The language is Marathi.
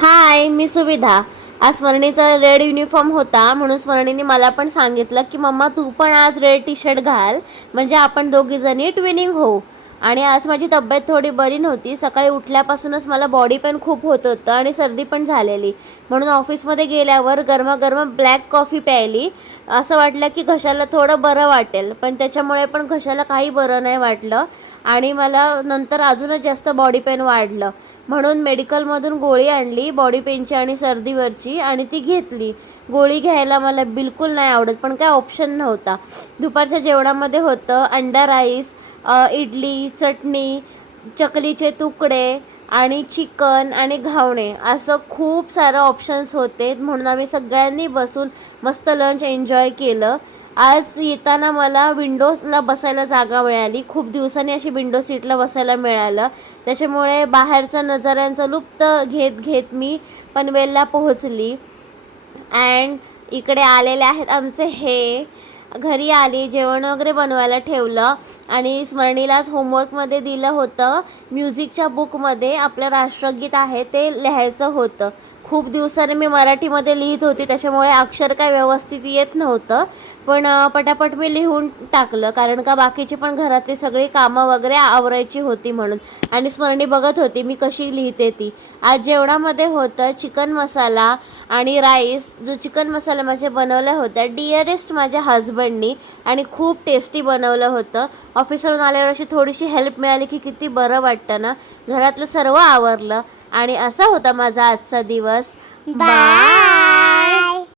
हाय, मी सुविधा. आज स्मरणीचा रेड युनिफॉर्म होता म्हणून स्मरणीने मला पण सांगितलं की मम्मा तू पण आज रेड टी शर्ट घाल, म्हणजे आपण दोघी जणी ट्विनिंग होऊ. आणि आज माझी तब्येत थोडी बरी नव्हती. सकाळी उठल्यापासूनच मला बॉडी पेन खूप होत होतं आणि सर्दी पण झालेली, म्हणून ऑफिसमध्ये गेल्यावर गरमागरम ब्लॅक कॉफी प्यायली. असं वाटलं की घशाला थोडं बरं वाटेल, पण त्याच्यामुळे पण घशाला काही बरं नाही वाटलं आणि मला नंतर अजूनच जास्त बॉडी पेन वाढलं. म्हणून मेडिकलमधून गोळी आणली बॉडी पेनची आणि सर्दीवरची आणि ती घेतली. गोळी घ्यायला मला बिलकुल नाही आवडत, पण काय ऑप्शन नव्हता. दुपारच्या जेवणामध्ये होतं अंडा राईस, इडली, चटणी, चकलीचे तुकडे आणि चिकन आणि घावणे, असं खूप सारं ऑप्शन्स होते. म्हणून आम्ही सगळ्यांनी बसून मस्त लंच एन्जॉय केलं. आज येताना मला विंडोजला बसायला जागा मिळाली. खूप दिवसांनी अशी विंडो सीटला बसायला मिळालं. त्याच्यामुळे बाहेरच्या नजाऱ्यांचा लुप्त घेत घेत मी पनवेलला पोहोचली. अँड इकडे आलेले आहेत आमचे हे. घरी आली, जेवण वगैरे बनवायला ठेवलं आणि स्मरणीलाच होमवर्कमध्ये दिलं होतं, म्युझिकच्या बुकमध्ये आपलं राष्ट्रगीत आहे ते लिहायचं होतं. खूप दिवसाने मी मराठीमध्ये लिहित होती, त्याच्यामुळे अक्षर काय व्यवस्थित येत नव्हतं, पण पटापट मी लिहून टाकलं, कारण का बाकीची पण घरातली सगळी कामं वगैरे आवरायची होती म्हणून. आणि स्मरणी बघत होती मी कशी लिहिते ती. आज जेवणामध्ये होतं चिकन मसाला आणि राईस. जो चिकन मसाला माझ्या बनवल्या होत्या डिअरेस्ट माझ्या हजबंडनी, आणि खूप टेस्टी बनवलं होतं. ऑफिसवरून आल्यावर अशी थोडीशी हेल्प मिळाली की किती बरं वाटतं ना. घरातलं सर्व आवरलं आणि असा होता माझा आजचा दिवस. बाय.